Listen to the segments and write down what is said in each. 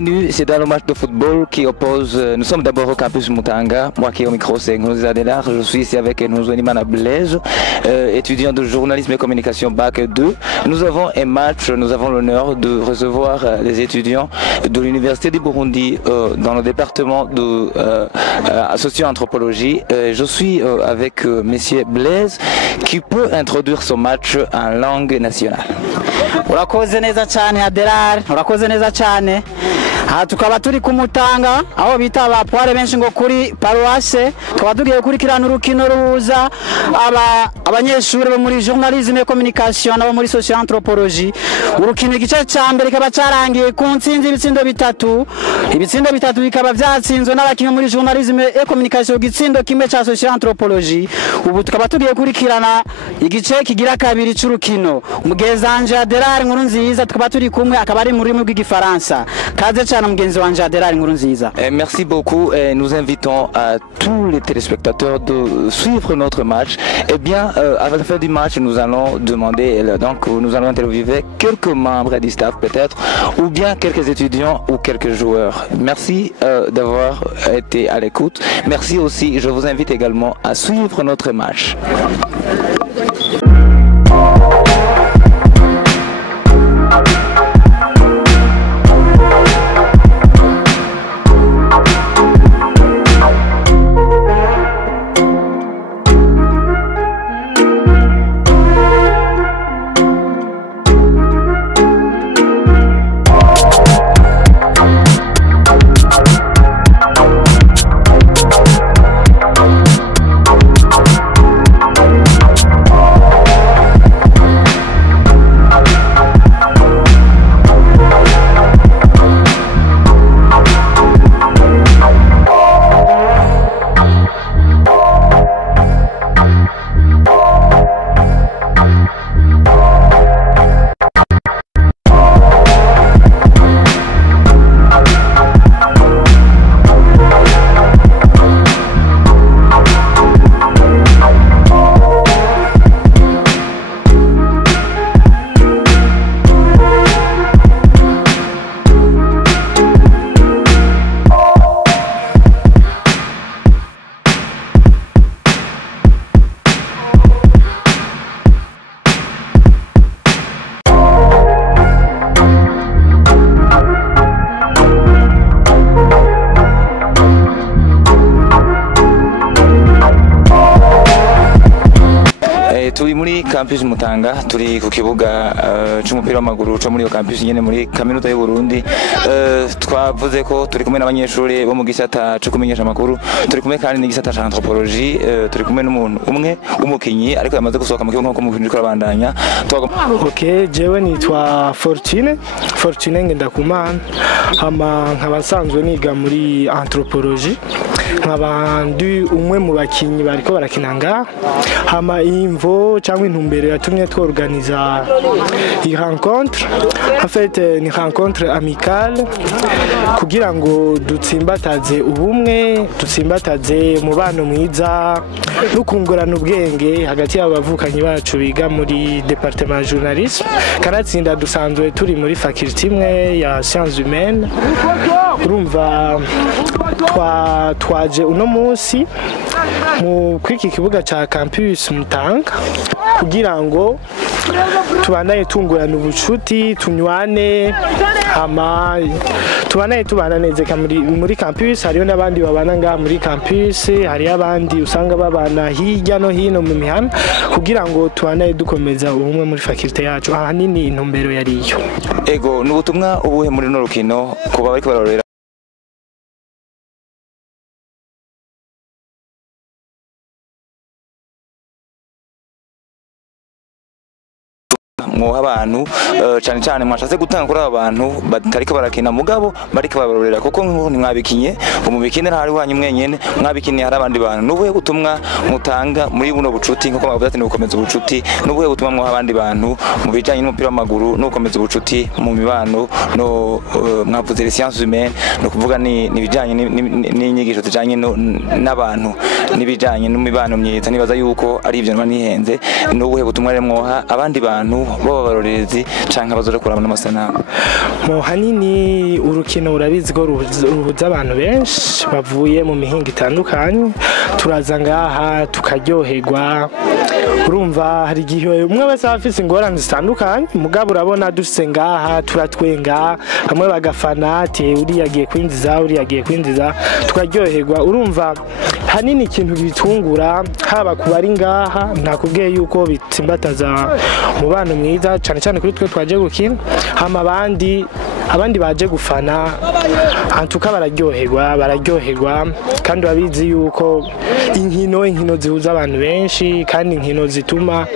bienvenue, c'est dans le match de football qui oppose, nous sommes d'abord au campus Mutanga, moi qui est au micro c'est Nkuruziza Adelar, je suis ici avec Ntuzwenimana Blaise, étudiant de journalisme et communication Bac 2. Nous avons un match, nous avons l'honneur de recevoir les étudiants de l'Université du Burundi dans le département de socio-anthropologie. Je suis avec Monsieur Blaise qui peut introduire son match en langue nationale. Urakoze neza cyane Adelar, urakoze neza cyane. Aha tukaba turi ku Mutanga aho bita abapoire benshi ngo kuri paroisse, tukaba tugiye kurikirana urukino ruhuza abanyeshuri bo muri journalisme et communication nabo muri socio-anthropologie. Urukino igice cya mbere kaba cyarangiye ku ntsinzi ibitsindo bitatu bikaba byatsinzwe n'abakinnyi muri journalisme et communication gitsindo kimwe cya socio-anthropologie. Ubu tukaba tugiye kurikirana igice kigira kabiri cy'urukino. Mugezanje Adelar Nkurunziza tukaba turi kumwe akaba ari mu rurimi rw'igifaransa. Kaze cyane mugenzi wanje Adelar Nkurunziza. Merci beaucoup et nous invitons à tous les téléspectateurs de suivre notre match. Eh bien, à la fin du match, nous allons demander, donc nous allons interviewer quelques membres du staff peut-être, ou bien quelques étudiants ou quelques joueurs. Merci d'avoir été à l'écoute. Merci aussi, je vous invite également à suivre notre match. Turi muri campus Mutanga, turi ku kibuga cy'umupira w'amaguru cyo muri iyo campus nyene muri kaminuza y'u Burundi. Twavuze ko turi kumwe n'abanyeshuri bo mu gisata cyo kumenyesha amakuru, turi kumwe kandi n'igisata cya anthropologie, turi kumwe n'umuntu umwe w'umukinyi ariko yamaze gusohoka mu kibuga nko mu kintu kurabandanya. Okay, jewe nitwa Fortune Ngendakumana, nkaba nsanzwe niga muri anthropologie, nkaba ndi umwe mu bakinyi bariko barakinanga hama imvo cyangwa intumbero yatumye tworganiza iyi rencontre. En fait ni rencontre amicale kugira ngo dutsimbataze ubumwe, dutsimbataze umubano mwiza no kungurana ubwenge hagati y'abavukanyi bacu biga muri département journalisme. Karatsinda dusanzwe turi muri faculté imwe ya sciences humaines. Urumva twaje uno munsi mu kwiki kibuga ca campus Mutanga kugira ngo tubandanye tungurana ubucuti, tunywane hama tubana neza muri campus. Hariyo n'abandi babana ngaha muri campus, hariyo abandi usanga babana hirya no hino mu mihana kugira ngo tubandanye dukomeza ubumwe muri faculté yacu. Ahanini intumbero yariyo. Ego n'ubutumwa ubuhe muri no rukino kuba bariko barorera mwoha abantu cyane cyane mwashatse gutanga kuri abantu batariko barakina mugabo bariko barorera kuko ntimwabikinye umubikine hari wanyu mwenyene mwabikinye hari abandi bantu n'ubuhe gutumwa mutanga muri buno bucuti nko bavuze ati gukomeza ubucuti n'ubuhe gutumwa mwoha abandi bantu mu bijanye n'umupira w'amaguru no gukomeza ubucuti mu mibano no mwavuze les sciences humaines no kuvuga ni bijanye n'inyigisho zijanye n'abantu n'ibijanye n'imibano myiza nibaza yuko ari ivyo nihenze n'ubuhe gutumwa mwoha abandi bantu bo barorerezi canke abazoja kuraba n'amasanamu? Mu hanini urukino urabizi ko ruhuza abantu benshi bavuye mu mihingo itandukanye, turaza ngaha tukaryoherwa. Urumva hari igihe umwe wese afise ingorane zitandukanye, mugabo urabona dushitse ngaha turatwenga, bamwe bagafana ati uri yagiye kwinjiza, uri yagiye kwinjiza, tukaryoherwa. Urumva hanini ikintu bitungura haba kubari ngaha, nakubwiye yuko bitsimbataza umubano mwiza cyane cyane kuri twe twaje gukina, hama abandi baje gufana antuka bararyoherwa kandi babizi yuko inkino zihuza abantu benshi kandi inkino zituma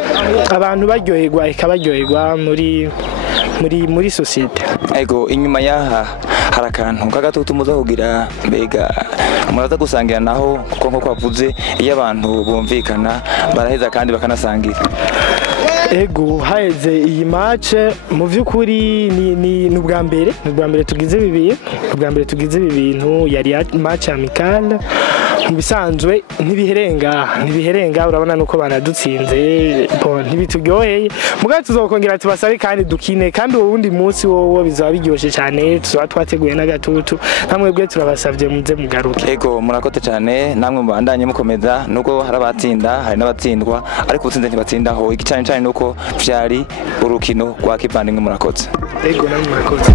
abantu baryoherwa muri societe. Ego inyuma yaha hari akantu k'agatutu muza kugira, mbega muraza gusangira naho kuko nko kwavuze iyo abantu bumvikana baraheza kandi bakanasangira? Ego haheze iyi match mu vy'ukuri ni ubwa mbere tugize ibi bintu, yari match amicale mu bisanzwe ntibiherenga urabona nuko banadutsinze ntibituryoheye, mugabo tuzokongera tubasabe kandi dukine, kandi uwundi munsi wowo bizaba biryoshe cyane, tuzaba twateguye n'agatutu, namwe bwe turabasavye muze mugaruke. Ego murakoze cyane, namwe mubandanye mukomeza, nubwo hari abatsinda hari n'abatsindwa, ariko utsinze ntibatsindaho, igicane cyane nuko vyari urukino rwa kivandimwe. Murakoze. Ego namwe murakoze.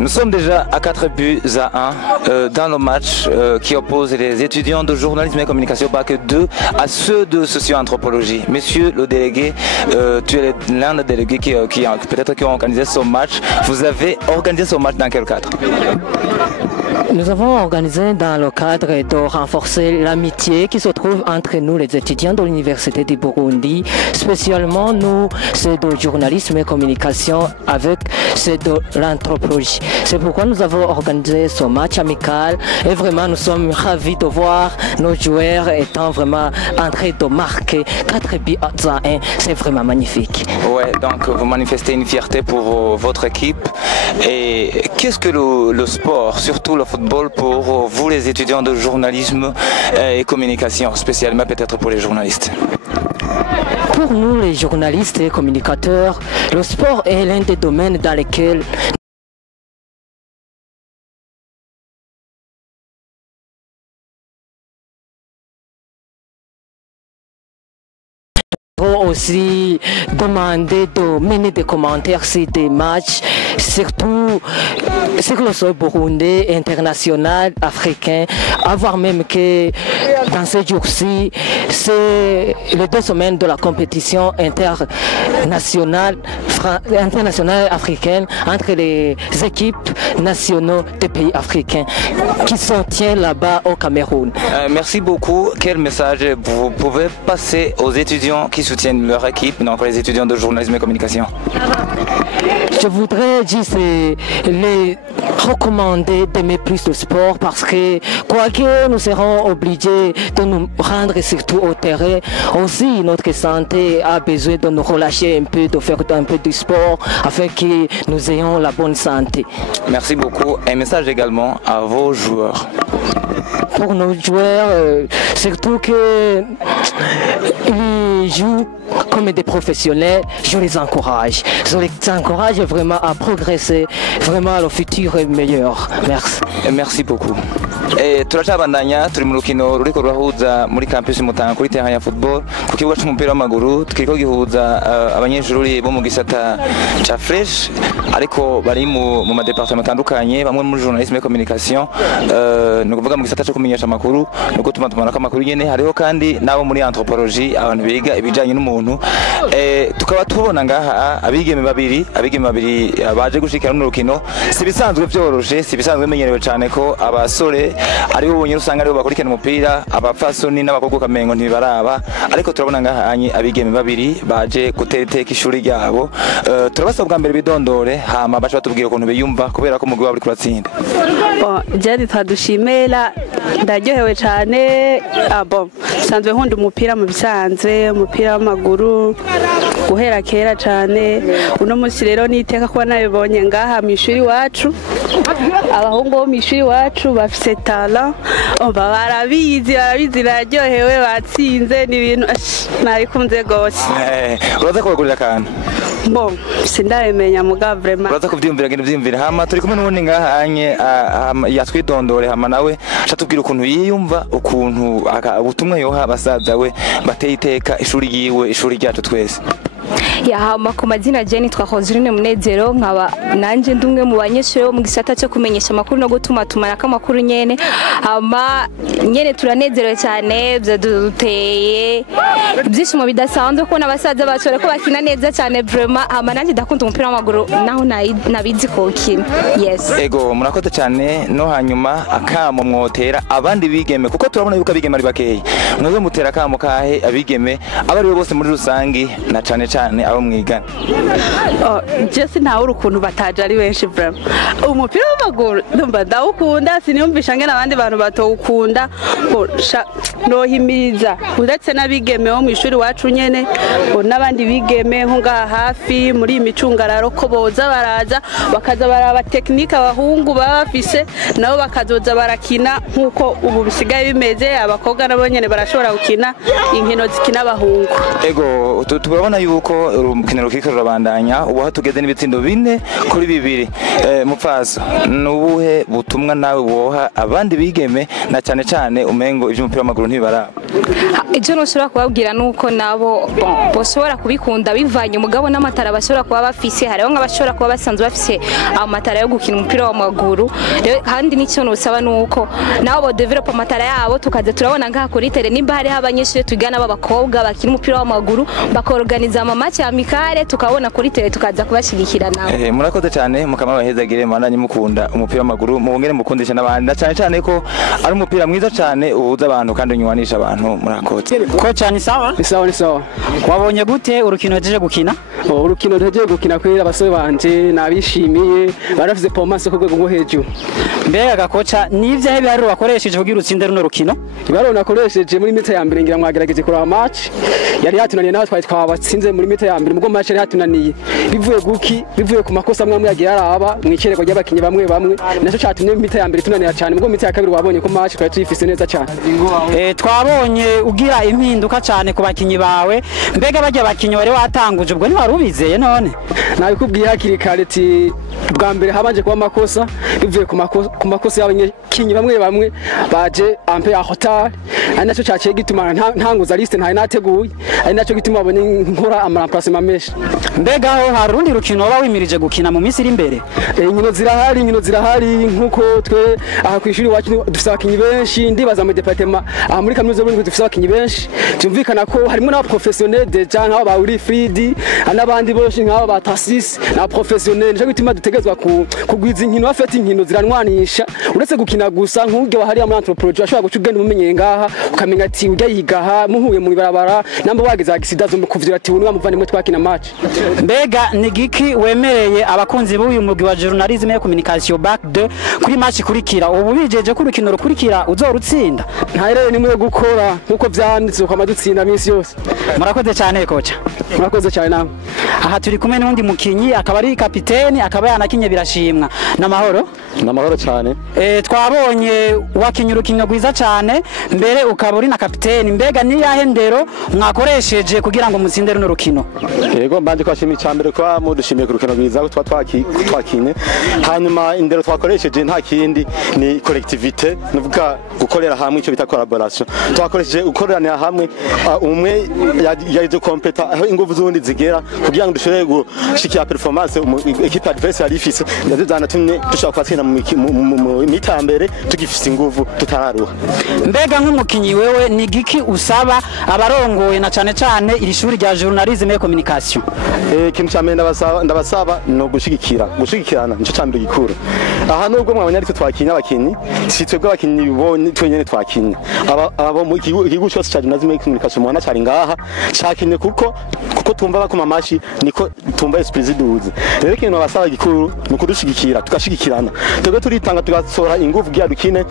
Nous sommes déjà à 4 buts à 1 dans le match qui oppose les étudiants de journalisme et communication bac 2 à ceux de socio-anthropologie. Monsieur le délégué, tu es l'un des délégués qui peut-être qui ont organisé ce match. Vous avez organisé ce match dans quel cadre? Nous avons organisé dans le cadre de renforcer l'amitié qui se trouve entre nous les étudiants de l'Université du Burundi, spécialement nous, c'est de journalisme et communication avec c'est de l'anthropologie. C'est pourquoi nous avons organisé ce match amical et vraiment nous sommes ravis de voir nos joueurs étant vraiment en train de marquer 4 buts à 1. C'est vraiment magnifique. Ouais, donc vous manifestez une fierté pour votre équipe. Et qu'est-ce que le sport, surtout le football, pour vous les étudiants de journalisme et communication, spécialement peut-être pour les journalistes? Pour nous les journalistes et communicateurs, le sport est l'un des domaines dans lesquels avons aussi demandé de mener des commentaires sur des matchs, surtout sur le sol burundais, international, africain, à voir même que dans ces jours-ci, c'est les 2 semaines de la compétition internationale africaine entre les équipes nationales des pays africains qui se tiennent là-bas au Cameroun. Merci beaucoup. Quel message vous pouvez passer aux étudiants qui soutiennent leur équipe, donc les étudiants de journalisme et communication? Je voudrais juste les recommander d'aimer plus le sport parce que quoi que nous serons obligés de nous rendre surtout au terrain, aussi notre santé a besoin de nous relâcher un peu, de faire un peu de sport afin que nous ayons la bonne santé. Merci beaucoup. Un message également à vos joueurs. Pour nos joueurs, surtout qu'ils jouent comme des professionnels, je les encourage. Je les encourage vraiment à progresser, vraiment le futur est meilleur. Merci. Merci beaucoup. Turacabandanya turi mu rukino ruriko rurahuza muri campus Mutanga kuri terrain ya football ku kibuga c'umupira w'amaguru kiriko gihuza abanyeshuri bo mu gisata ca fresh ariko bari mu madepartement atandukanye bamwe muri journalisme et communication no kuvuga mu gisata cyo kumenyesha amakuru no gutuma tumana amakuru nyene hariho kandi nabo muri anthropologie abantu biga ibijanye n'umuntu tukaba tubona ngaha abigeme babiri baje gushikira no rukino sibisanzwe byoroshe sibisanzwe menyerewe cyane ko abasore aribo bonye usanga aribo bakurikirana umupira abapfasoni n'abakobwa kamengo ntibaraba ariko turabona ngaha abigeme babiri baje guteteka ishuri ryabo turabasabwa mbere bidondore hama bacha batubwira ukuntu biyumva kubera ko umugwi wabo uri kuratsinda. Jadi twadushimira ndaryohewe cyane sanzwe nkunda umupira mu bisanzwe umupira w'amaguru guhera kera cyane uno munsi rero niteka kuba nabibonye ngaha mu ishuri wacu abahungu bo mu ishuri wacu bafise talent barabizi bararyohewe batsinze n'ibintu nabikunze gose. Uraza kubagurira akantu sindabimenya muga vraiment uraza kuvyumvira ngene vyumvira hama turi kumwe n'ubundi ngaha yatwidondore hama nawe atubwira ukuntu yiyumva ukuntu ubutumwa yoha basaza we bateye iteka ishuri yiwe ishuri ryacu twese. Hama ku mazina Jenny Twakozirine Munezero nkaba nanje ndumwe mu banyeshuri bo mu gisata cyo kumenyesha amakuru no gutuma tumanaka amakuru nyene hama nyene turanezerewe cyane byaduteye ibyishimo bidasanzwe ko nabasaza bacore ko bakina neza cyane vraiment hama nanje ndakunda umupira w'amaguru naho nabizi ko ukina. Yes ego murakoze cyane no hanyuma akamo mwotera abandi bigeme kuko turabona yuko abigeme ari bakeyi mwe mutera akamo kahe abigeme abari bose muri rusangi na cyane abo mwigana. Jesse ntawe urukuntu bataje ari benshi vraiment umupira w'amaguru ndumva ndawukunda siniyumvisha ngene abandi bantu batowukunda nohimiriza uretse n'abigeme bo mu ishuri wacu nyene n'abandi bigeme nko ngaha hafi muri imicungararo ko boza baraza bakaza baraba technique abahungu baba bafise nabo bakazoza barakina nkuko ubu bisigaye bimeze abakobwa nabo nyene barashobora gukina inkino zikina abahungu. Ego tubabona yuko urukino rukiko rurabandanya ubu hatugeze n'ibitsindo 4-2 mupfaso nubuhe butumwa nawe woha abandi bigeme na cyane umengo iby'umupira w'amaguru ntibara icyo nshobora kubabwira nuko nabo bashobora kubikunda bivanye umugabo n'amatara bashobora kuba bafise hariho nk'abashobora kuba basanzwe bafise amatara yo gukina umupira w'amaguru kandi n'icyo nusaba nuko nabo bo develop amatara yabo tukaze turabona ngaha kuri tele nimba hari abanyeshuri tugana b'abakobwa bakina umupira w'amaguru bakorganiza amamatch amikare tukabona kuri tele tukaza kubashigikira nawe. Murakoze cyane mukama bahezagire mananye mukunda umupira w'amaguru mubongere mukundisha n'abandi cyane ko ari umupira mwiza cyane uhuza abantu kandi unywanisha abantu. Murakoze ko cyane sawa ni sawa wabonye gute urukino yaje gukina? Urukino yaje gukina kwera abasore banje nabishimiye barafise performance ku rwego rwo hejuru. Mbega gakoca nivyo he biharuro bakoresheje kugira utsinde runo rukino? Ibiharuro nakoresheje muri mita ya mbere ngira mwagerageje kuraba match yari yatunaniye nawe twabatsinze muri mita ya mbere mugo match yari yatunaniye bivuye ku makosa amwe yagiye araba mwicereko ry'abakinyi bamwe naco cyatumye mita ya mbere tunaniye cyane mugo mita ya kabiri wabonye ko match twari tuyifise neza cyane. Twabonye ugira impinduka cyane ku bakinyi bawe mbega bajya bakinyi wari watanguje ubwo ntiwari ubizeye none? Nabikubwiye hakiri kare ati bwa mbere habanje kuba amakosa bivuye ku makosa y'abanyekinyi bamwe baje ampe ya hotel ari naco caciye gituma ntanguza liste ntaye nateguye ari naco gituma abonye nkora amaramplacement menshi. Mbega aho hari urundi rukino waba wimirije gukina mu minsi iri imbere? Inkino zirahari nkuko twe aha kwishuri wacu dufite abakinyi benshi ndibaza mu departement aha muri kaminuza y'Uburundi dufite abakinyi benshi cyumvikana ko harimo n'aba professionnel deja nk'aba ba Wilfried n'abandi bose nk'aba ba Tassis na professionnel nico gituma dutegezwa kugwiza inkino bafite inkino ziranwanisha uretse gukina gusa nk'ubyo bahari muri anthropology ashobora guca ugenda umenye ngaha ukamenya ati ujya yigaha muhuye mu ibarabara namba wageze agisida zo kuvyira ati unwa muvandimwe twakina match. Mbega ni giki wemereye abakunzi b'uyu mugwi wa journalisme et communication bac 2 kuri match kurikira ubu bijeje ko urukino rukurikira uzorutsinda? Ntairere nimwe gukora nkuko vyanditse kwa madutsinda minsi yose. Murakoze cyane kocha. Murakoze cyane namwe. Aha turi kumwe n'undi mukinyi akaba ari kapiteni akaba yanakinye birashimwa. Namahoro? Namahoro cyane. Twabonye wakinye urukino rwiza cyane mbere ukaba uri na kapiteni mbega ni yahe ndero mwakoresheje kugira ngo mutsinde runo rukino? Yego mbanje kwashimira cyambere kwa mudushimiye ku rukino rwiza ko twakine hanyuma indero twakoresheje nta kindi ni collectivité nuvuga gukorera hamwe icyo bita collaboration twakoresheje gukorera hamwe umwe yaje kompeta aho ingufu zundi zigera kugira ngo dushobore gushikira performance equipe adverse yari ifise ndazana tumwe dushaka kwatsina mu mitambere tugifise ingufu tutararuha. Mbega nk'umukinyi wewe ni giki usaba abarongoye na cyane cyane iri shuri rya journalisme et communication? Ikintu cyane ndabasaba no gushigikirana nico cyambere gikuru aha nubwo mwabanya ariko twakinya abakinyi si twebwe abakinyi bone twenyene twakinya abo mu gihugu cyose cya journalisme et communication mwana cyari ngaha cyakinye kuko tumva bakoma mashi niko tumva esprit ziduze rero ikintu abasaba gikuru nuko dushigikira tugashigikirana twebwe turitanga tugasora ingufu bya dukine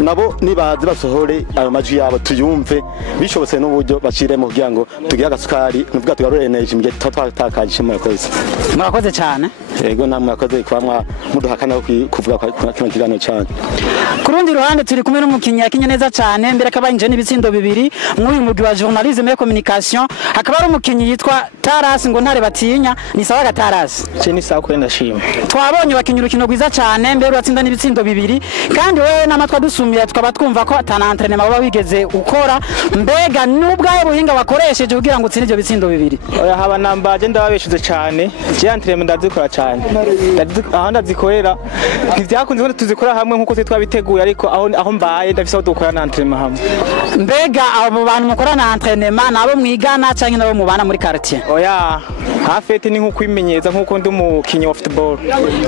nabo nibazi basohore ayo maji yabo tuyumve bishobose n'uburyo baciremo kugira ngo tugire agasukari nuvuga tugarure energy mu gihe twatakaje murakoze cyane. Yego namwe murakoze kuba muduhakana kuvuga kwa kino kiganiro cyane. Ku rundi ruhande turi kumwe n'umukinyi yakinye neza cyane mbere akaba yinje n'ibitsindo bibiri muri mugwi wa journalisme et communication akaba ari umukinyi yitwa Taras ngo ntare batinya ni sawa Taras. Ni sawa kwenda shima. Twabonye bakinyi urukino rwiza cyane mbere uratsinda n'ibitsindo bibiri kandi wewe namatwa dusumira tukaba twumva ko atana entraînement baba wigeze ukora mbega n'ubwaye buhinga bakoresheje kugira ngo utsinde ibyo bitsindo bibiri? Oya haba nambaje ndababeshuze cyane je entraînement ndazikora cyane aho ndazikorera ntivyakunze ko tuzikora hamwe nkuko twabiteguye ariko aho mbaye ndafise aho dukora na entraînement hamwe. Mbega abo bantu mukora na entraînement nabo mwigana canke nabo mubana muri quartier? Oya hafete ni nko kwimenyeza nkuko ndi umukinyi wa football.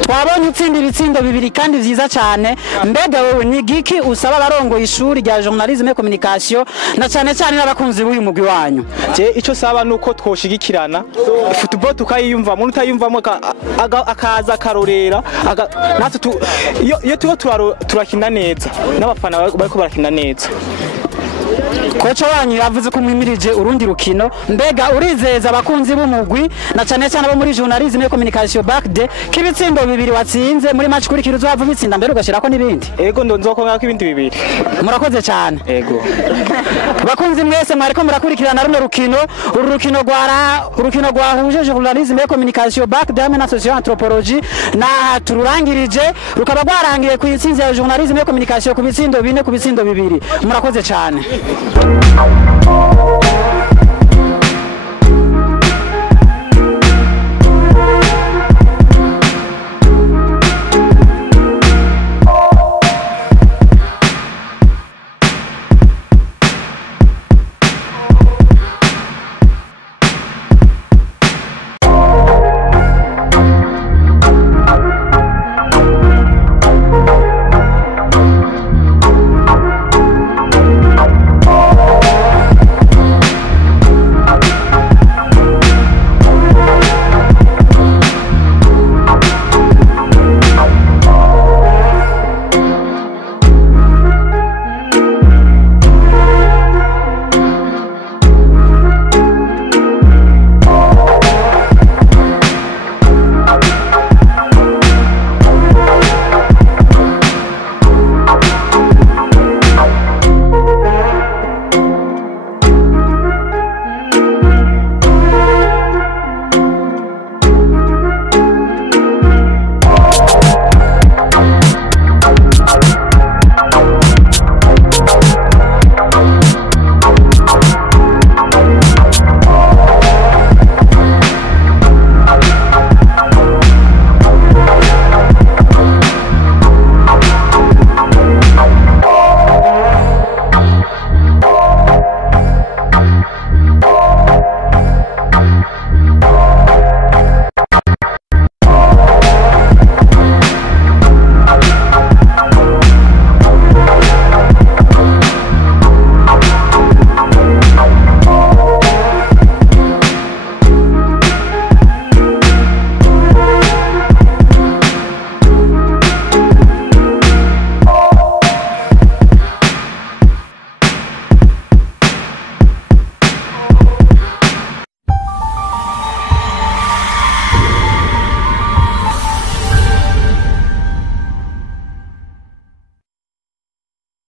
Twabonye utsinda ibitsindo bibiri kandi vyiza cyane mbega wewe ni giki usaba barongo ishuri rya journalisme et communication na cyane cyane n'abakunzi b'uyu mugwi wanyu? Je ico saba nuko twoshigikirana football tukayiyumva mu utayumvamo akaza karorera natwe iyo turakina neza n'abafana bariko barakina neza. Kocha wanyu yavuze ko mwimirije urundi rukino mbega urizeza abakunzi b'umugwi na cyane cyane abo muri journalisme et communication bac 2 kibitsindo bibiri watsinze muri match kurikira uzava bitsinda mbere ugashirako n'ibindi? Ego nzokongera ko ibindi bibiri. Murakoze cyane. Ego bakunzi mwese mwariko murakurikirana runo rukino urukino rwahuje journalisme et communication bac 2 na social anthropologie na tururangirije rukaba rwarangiye ku itsinzi ya journalisme et communication ku bitsindo 4 ku bitsindo bibiri. Murakoze cyane.